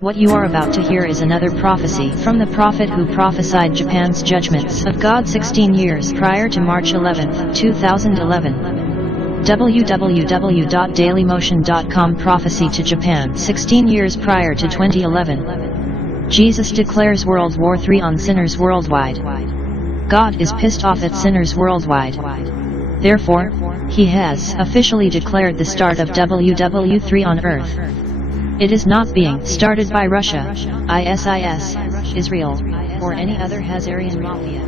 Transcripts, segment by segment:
What you are about to hear is another prophecy from the prophet who prophesied Japan's judgments of God 16 years prior to March 11, 2011. www.dailymotion.com Prophecy to Japan 16 years prior to 2011. Jesus declares World War III on sinners worldwide. God is pissed off at sinners worldwide. Therefore, he has officially declared the start of WW3 on Earth. It is not being started by Russia, ISIS, Israel, or any other Khazarian Mafia.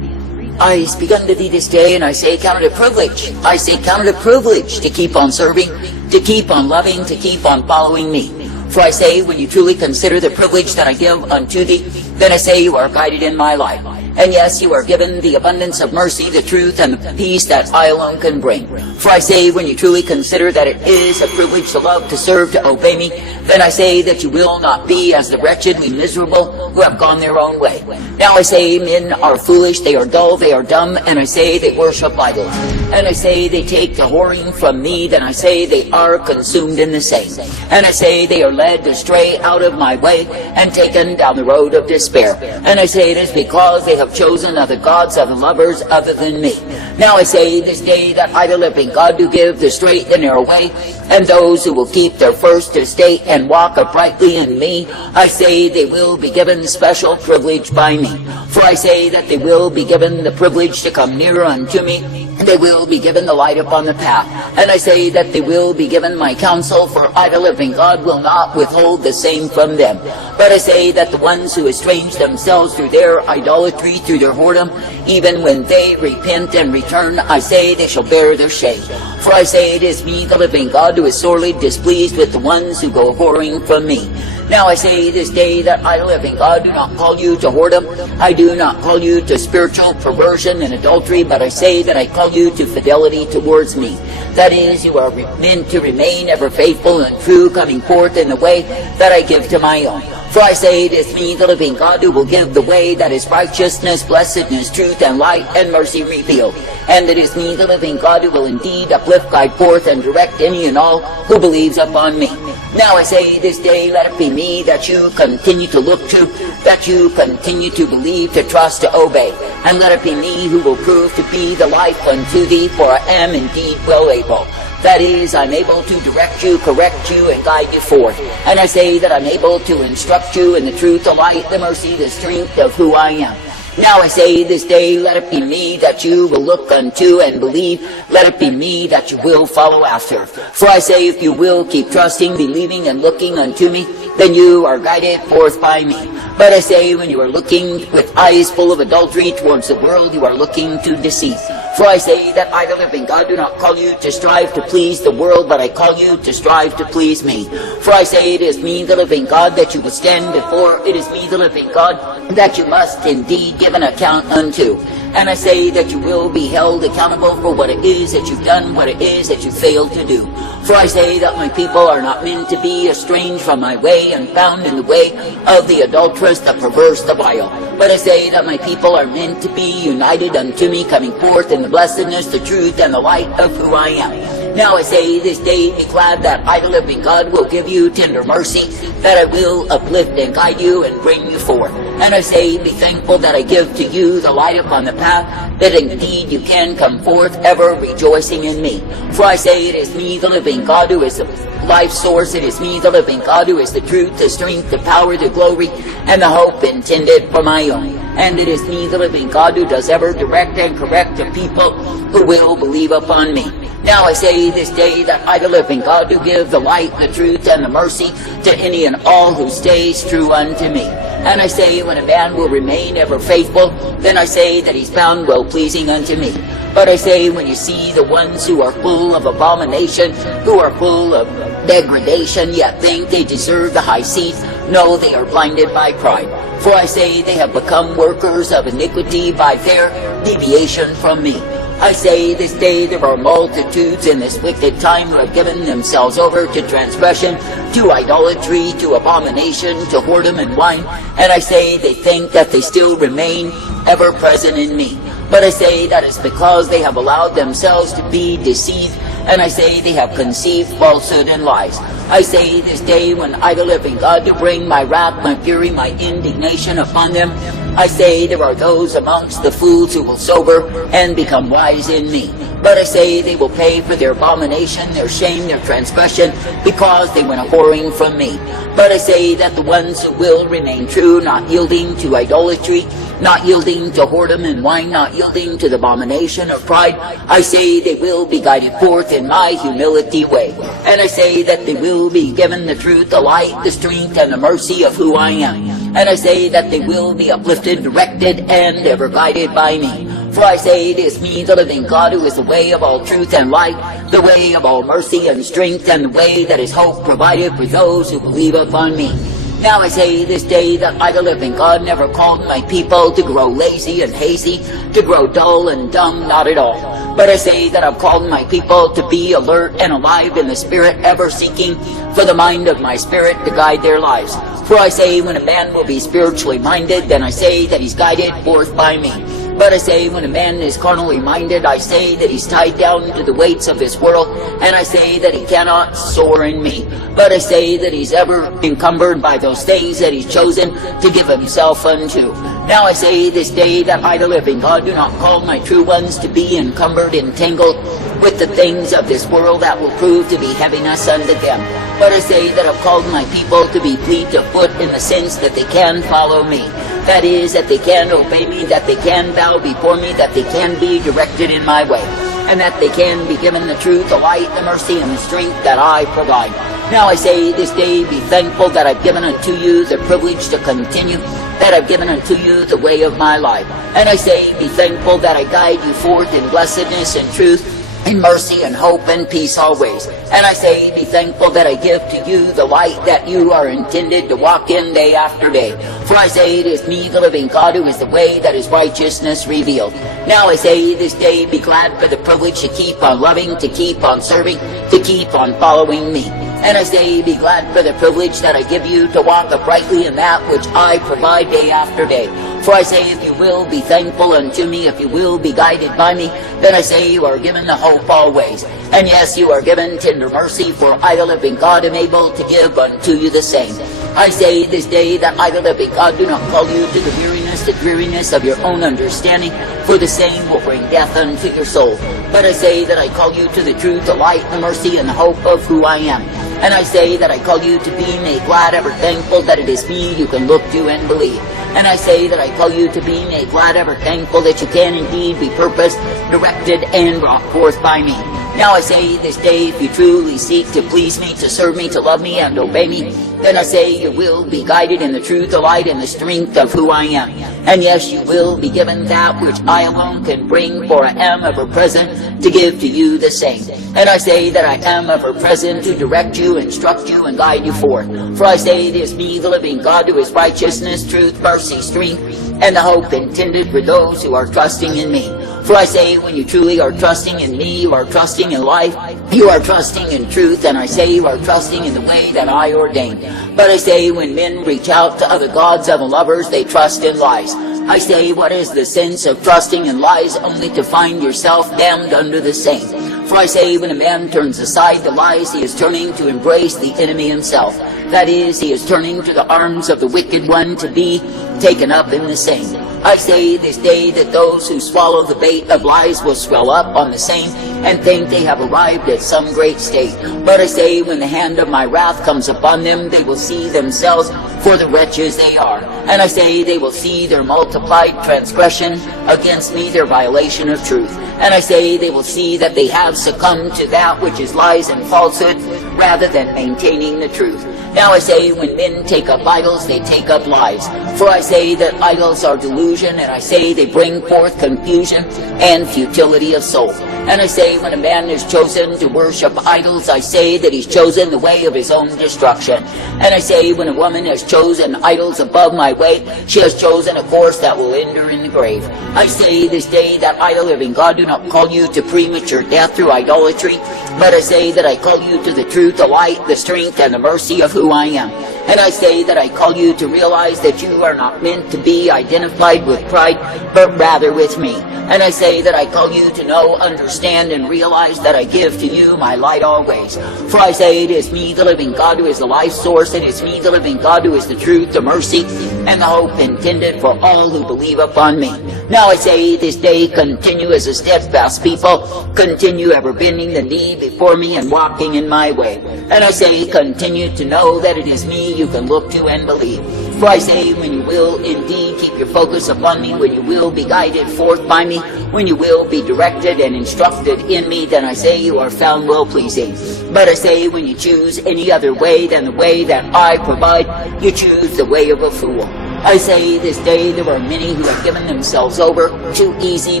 I speak unto thee this day, and I say count it a privilege. I say count it a privilege to keep on serving, to keep on loving, to keep on following me. For I say, when you truly consider the privilege that I give unto thee, then I say you are guided in my life. And yes, you are given the abundance of mercy, the truth, and the peace that I alone can bring. For I say, when you truly consider that it is a privilege to love, to serve, to obey me, then I say that you will not be as the wretchedly miserable who have gone their own way. Now I say, men are foolish, they are dull, they are dumb, and I say they worship idols. And I say they take the whoring from me, then I say they are consumed in the same. And I say they are led astray out of my way, and taken down the road of despair. And I say it is because they have chosen other gods, other lovers, other than me. Now I say this day that I, the living God, do give the straight and narrow way, and those who will keep their first estate and walk uprightly in me, I say they will be given special privilege by me. For I say that they will be given the privilege to come nearer unto me, and they will be given the light upon the path. And I say that they will be given my counsel, for I, the living God, will not withhold the same from them. But I say that the ones who estrange themselves through their idolatry, through their whoredom, even when they repent and return, I say they shall bear their shame. For I say it is me, the living God, who is sorely displeased with the ones who go whoring from me. Now I say this day that I, the living God, do not call you to whoredom. I do not call you to spiritual perversion and adultery, but I say that I call you to fidelity towards me. That is, you are meant to remain ever faithful and true, coming forth in the way that I give to my own. For I say it is me, the living God, who will give the way that is righteousness, blessedness, truth, and light, and mercy revealed. And it is me, the living God, who will indeed uplift, guide forth, and direct any and all who believes upon me. Now I say this day, let it be me that you continue to look to, that you continue to believe, to trust, to obey. And let it be me who will prove to be the life unto thee, for I am indeed well able. That is, I'm able to direct you, correct you, and guide you forth. And I say that I'm able to instruct you in the truth, the light, the mercy, the strength of who I am. Now I say this day, let it be me that you will look unto and believe. Let it be me that you will follow after. For I say, if you will keep trusting, believing, and looking unto me, then you are guided forth by me. But I say, when you are looking with eyes full of adultery towards the world, you are looking to deceit. For I say that I, the living God, do not call you to strive to please the world, but I call you to strive to please me. For I say it is me, the living God, that you will stand before. It is me, the living God, that you must indeed give an account unto. And I say that you will be held accountable for what it is that you've done, what it is that you failed to do. For I say that my people are not meant to be estranged from my way and found in the way of the adulterous, the perverse, the vile. But I say that my people are meant to be united unto me, coming forth in the blessedness, the truth, and the light of who I am. Now I say this day, be glad that I, the living God, will give you tender mercy, that I will uplift and guide you and bring you forth. And I say, be thankful that I give to you the light upon the path, that indeed you can come forth ever rejoicing in me. For I say it is me, the living God, who is the life source. It is me, the living God, who is the truth, the strength, the power, the glory, and the hope intended for my own. And it is me, the living God, who does ever direct and correct the people who will believe upon me. Now I say this day that I, the living God, do give the light, the truth, and the mercy to any and all who stays true unto me. And I say, when a man will remain ever faithful, then I say that he's found well-pleasing unto me. But I say, when you see the ones who are full of abomination, who are full of degradation, yet think they deserve the high seat, no, they are blinded by pride. For I say they have become workers of iniquity by their deviation from me. I say this day there are multitudes in this wicked time who have given themselves over to transgression, to idolatry, to abomination, to whoredom and wine. And I say they think that they still remain ever present in me. But I say that is because they have allowed themselves to be deceived and I say they have conceived falsehood and lies. I say this day when I, the living God, to bring my wrath, my fury, my indignation upon them. I say there are those amongst the fools who will sober and become wise in me. But I say they will pay for their abomination, their shame, their transgression, because they went a-whoring from me. But I say that the ones who will remain true, not yielding to idolatry, not yielding to whoredom and wine, not yielding to the abomination of pride, I say they will be guided forth in my humility way. And I say that they will be given the truth, the light, the strength, and the mercy of who I am. And I say that they will be uplifted, directed, and ever guided by me. For I say it is me, the living God, who is the way of all truth and light, the way of all mercy and strength, and the way that is hope provided for those who believe upon me. Now I say this day that I, the living God, never called my people to grow lazy and hazy, to grow dull and dumb, not at all. But I say that I've called my people to be alert and alive in the Spirit, ever seeking for the mind of my Spirit to guide their lives. For I say when a man will be spiritually minded, then I say that he's guided forth by me. But I say when a man is carnally minded, I say that he's tied down to the weights of this world, and I say that he cannot soar in me. But I say that he's ever encumbered by those things that he's chosen to give himself unto. Now I say this day that I, the living God, do not call my true ones to be encumbered, entangled with the things of this world that will prove to be heaviness unto them. But I say that I've called my people to be fleet of foot in the sense that they can follow me. That is, that they can obey me, that they can bow before me, that they can be directed in my way, and that they can be given the truth, the light, the mercy, and the strength that I provide. Now I say this day, be thankful that I've given unto you the privilege to continue, that I've given unto you the way of my life. And I say, be thankful that I guide you forth in blessedness and truth, in mercy and hope and peace always. And I say, be thankful that I give to you the light that you are intended to walk in day after day. For I say, it is me, the living God, who is the way that is righteousness revealed. Now I say this day, be glad for the privilege to keep on loving, to keep on serving, to keep on following me. And I say, be glad for the privilege that I give you to walk uprightly in that which I provide day after day. For I say, if you will be thankful unto me, if you will be guided by me, then I say you are given the hope always. And yes, you are given tender mercy, for I, the living God, am able to give unto you the same. I say this day that I, the living God, do not call you to the weariness, the dreariness of your own understanding, for the same will bring death unto your soul. But I say that I call you to the truth, the light, the mercy, and the hope of who I am. And I say that I call you to be made glad, ever thankful that it is me you can look to and believe. And I say that I call you to be made glad, ever thankful that you can indeed be purposed, directed, and brought forth by me. Now I say this day, if you truly seek to please me, to serve me, to love me, and obey me, then I say you will be guided in the truth, the light, and the strength of who I am. And yes, you will be given that which I alone can bring, for I am ever present to give to you the same. And I say that I am ever present to direct you, instruct you, and guide you forth. For I say it is me, the living God, who is righteousness, truth, mercy, strength, and the hope intended for those who are trusting in me. For I say, when you truly are trusting in me, you are trusting in life, you are trusting in truth, and I say you are trusting in the way that I ordained. But I say, when men reach out to other gods, other lovers, they trust in lies. I say, what is the sense of trusting in lies, only to find yourself damned under the same? For I say, when a man turns aside the lies, he is turning to embrace the enemy himself. That is, he is turning to the arms of the wicked one to be taken up in the same. I say this day that those who swallow the bait of lies will swell up on the same and think they have arrived at some great state. But I say, when the hand of my wrath comes upon them, they will see themselves for the wretches they are. And I say they will see their multiplied transgression against me, their violation of truth. And I say they will see that they have succumbed to that which is lies and falsehood, rather than maintaining the truth. Now I say, when men take up idols, they take up lies. For I say that idols are delusion, and I say they bring forth confusion and futility of soul. And I say, when a man is chosen to worship idols, I say that he's chosen the way of his own destruction. And I say, when a woman has chosen idols above my way, she has chosen a course that will end her in the grave. I say this day that I, the living God, do not call you to premature death through idolatry, but I say that I call you to the truth, the light, the strength, and the mercy of who I am. And I say that I call you to realize that you are not meant to be identified with pride, but rather with me. And I say that I call you to know, understand, and realize that I give to you my light always. For I say it is me, the living God, who is the life source. It is me, the living God, who is the truth, the mercy, and the hope intended for all who believe upon me. Now I say this day, continue as a steadfast people. Continue ever bending the knee before me and walking in my way. And I say, continue to know that it is me you can look to and believe. For I say, when you will indeed keep your focus upon me, when you will be guided forth by me, when you will be directed and instructed in me, then I say you are found well-pleasing. But I say, when you choose any other way than the way that I provide, you choose the way of a fool. I say this day there are many who have given themselves over to easy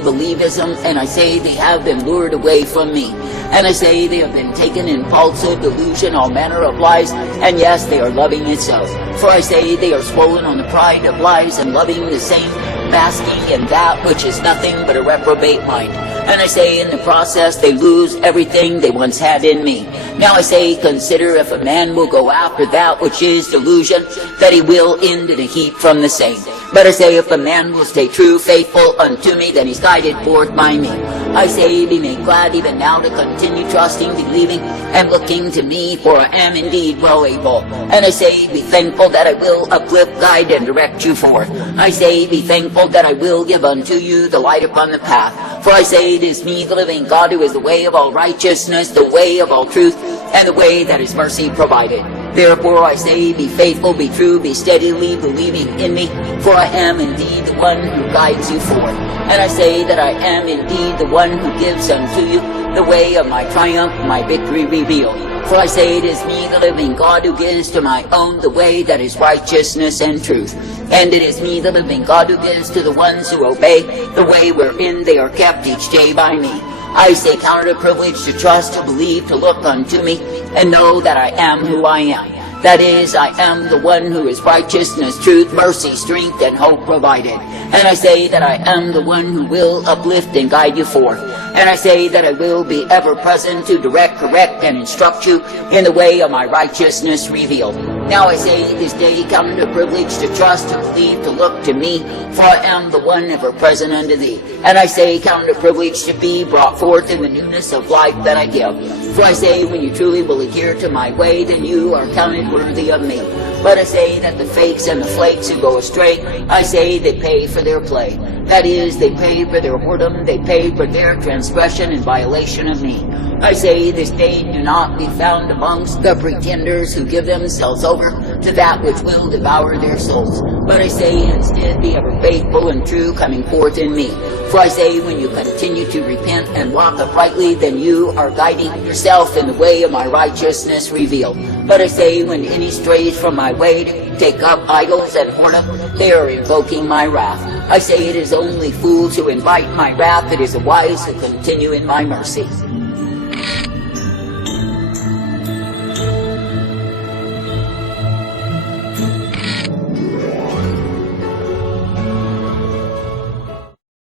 believism, and I say they have been lured away from me. And I say they have been taken in falsehood, delusion, all manner of lies, and yes, they are loving it so. For I say they are swollen on the pride of lies and loving the same, basking in that which is nothing but a reprobate mind. And I say in the process they lose everything they once had in me. Now I say, consider if a man will go after that which is delusion, that he will end in a heap from the same. But I say, if a man will stay true, faithful unto me, then he's guided forth by me. I say, be made glad even now to continue trusting, believing, and looking to me, for I am indeed well able. And I say, be thankful that I will uplift, guide, and direct you forth. I say, be thankful that I will give unto you the light upon the path. For I say, it is me, the living God, who is the way of all righteousness, the way of all truth, and the way that His mercy provided. Therefore I say, be faithful, be true, be steadily believing in me, for I am indeed the one who guides you forth. And I say that I am indeed the one who gives unto you the way of my triumph, my victory revealed. For I say it is me, the living God, who gives to my own the way that is righteousness and truth. And it is me, the living God, who gives to the ones who obey the way wherein they are kept each day by me. I say, count it a privilege to trust, to believe, to look unto me, and know that I am who I am. That is, I am the one who is righteousness, truth, mercy, strength, and hope provided. And I say that I am the one who will uplift and guide you forth. And I say that I will be ever present to direct, correct, and instruct you in the way of my righteousness revealed. Now I say this day, count it a privilege to trust, to believe, to look to me, for I am the one ever present unto thee. And I say, count it a privilege to be brought forth in the newness of life that I give. For I say, when you truly will adhere to my way, then you are counted worthy of me. But I say that the fakes and the flakes who go astray, I say they pay for their play. That is, they pay for their whoredom, they pay for their transgression and violation of me. I say this day, do not be found amongst the pretenders who give themselves over to that which will devour their souls. But I say instead, be ever faithful and true, coming forth in me. For I say, when you continue to repent and walk uprightly, then you are guiding yourself in the way of my righteousness revealed. But I say, when any strays from my way to take up idols and whoredom, they are invoking my wrath. I say, it is only fools who invite my wrath, it is the wise who continue in my mercy.